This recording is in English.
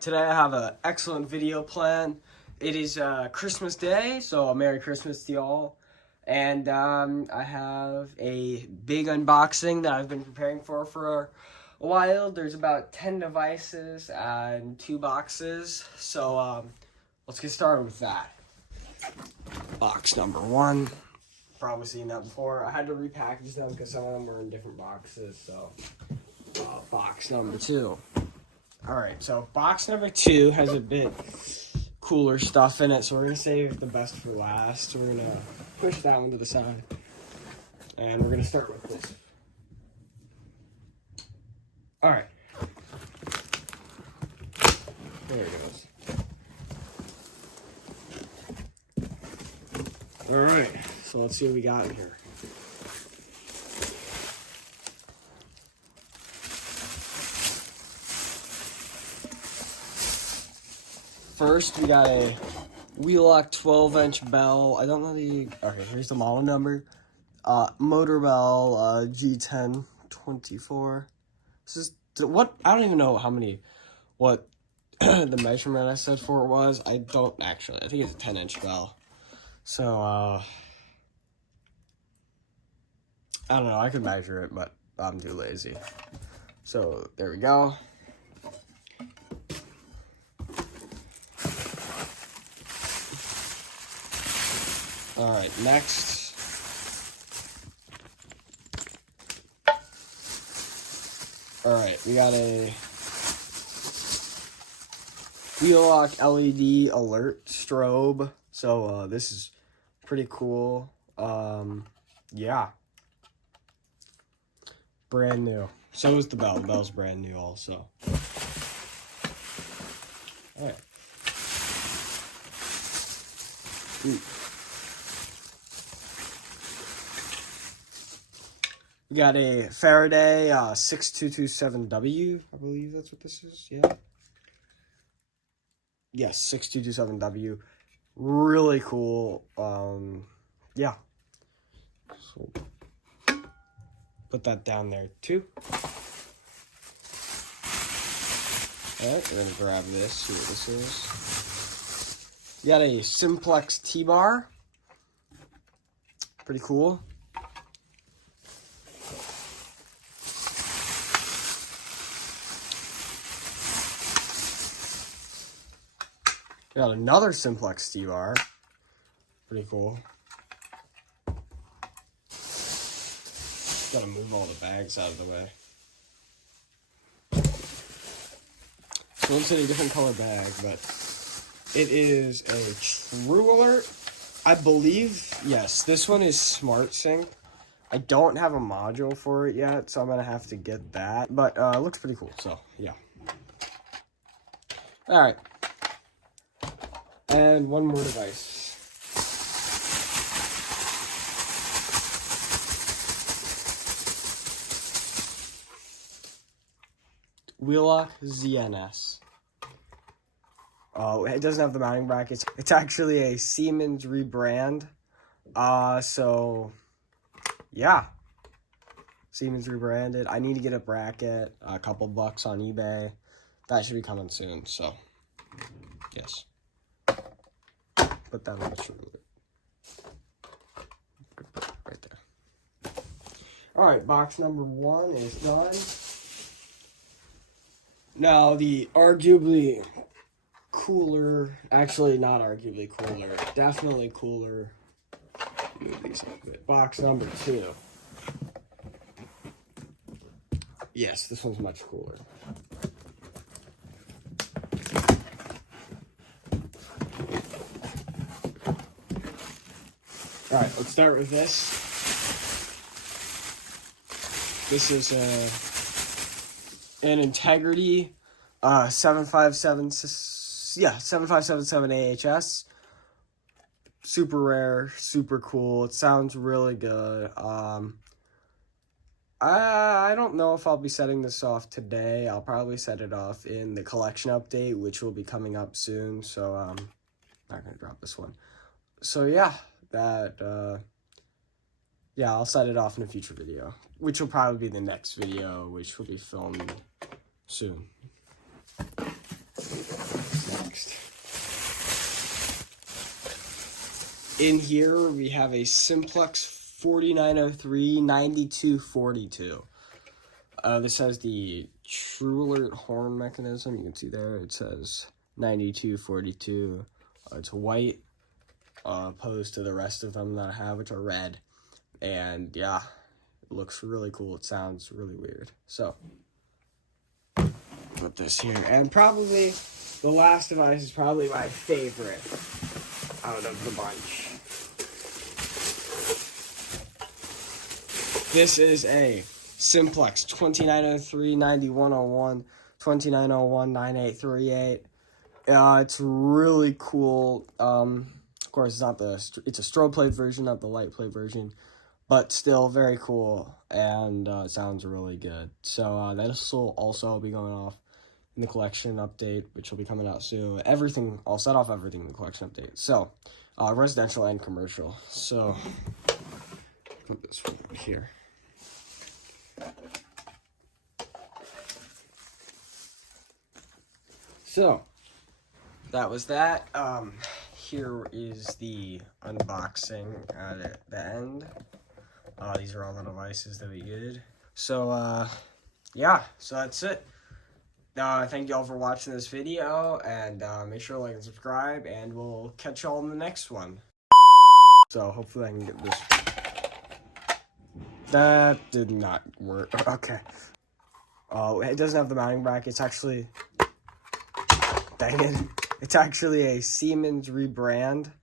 Today I have an excellent video plan. It is Christmas Day, so Merry Christmas to y'all. And I have a big unboxing that I've been preparing for a while. There's about 10 devices and 2 boxes. So let's get started with that. Box number 1. Probably seen that before. I had to repackage them because some of them were in different boxes. So box number 2. Alright, so box number 2 has a bit cooler stuff in it, so we're going to save the best for last. We're going to push that one to the side, and we're going to start with this. Alright. There it goes. Alright, so let's see what we got in here. First, we got a Wheelock 12-inch bell. I don't know okay, here's the model number. Motor bell G1024. This is, what, I don't even know what the measurement I said for it was. I don't actually. I think it's a 10-inch bell. So, I don't know. I could measure it, but I'm too lazy. So, there we go. Alright, next. Alright, we got a Wheelock LED alert strobe. So, this is pretty cool. Yeah. Brand new. So is the bell. The bell's brand new also. Alright. We got a Faraday 6227W. I believe that's what this is. Yeah. Yes, 6227W. Really cool. Yeah. So put that down there too. Alright, we're gonna grab this, see what this is. We got a Simplex T-bar. Pretty cool. We got another Simplex T-bar. Pretty cool. Gotta move all the bags out of the way. So it's in a different color bag, but it is a True Alert. I believe, yes, this one is SmartSync. I don't have a module for it yet, so I'm gonna have to get that. But it looks pretty cool, so yeah. Alright. And one more device. Wheelock ZNS. It doesn't have the mounting brackets. It's actually a Siemens rebrand. So yeah. Siemens rebranded. I need to get a bracket, a couple bucks on eBay. That should be coming soon, so yes. Put that on the shoulder. Right there. Alright, box number 1 is done. Now, the arguably cooler, actually not arguably cooler, definitely cooler. Move these a bit. Box number 2. Yes, this one's much cooler. Alright, let's start with this. This is an Integrity 7577 AHS. Super rare, super cool. It sounds really good. I don't know if I'll be setting this off today. I'll probably set it off in the collection update, which will be coming up soon. So I'm not gonna drop this one. So yeah. Yeah, I'll set it off in a future video, which will probably be the next video, which will be filmed soon. next. In here, we have a Simplex 4903-9242. This has the True Alert horn mechanism. You can see there, it says 9242. It's white, opposed to the rest of them that I have, which are red. And yeah, it looks really cool. It sounds really weird. So, put this here. And probably the last device is probably my favorite out of the bunch. This is a Simplex 2903-9101, 2901-9838. It's really cool. Of course, it's not it's a strobe plate version, not the light plate version, but still very cool, and it sounds really good. So this will also be going off in the collection update, which will be coming out soon. Everything, I'll set off everything in the collection update. So, residential and commercial. So, put this one here. So, that was that. Here is the unboxing at the end. These are all the devices that we did. So, yeah, so that's it. Thank you all for watching this video, and make sure to like and subscribe, and we'll catch y'all in the next one. So, hopefully I can get this. That did not work. Okay. It doesn't have the mounting bracket. It's actually... Dang it. It's actually a Siemens rebrand.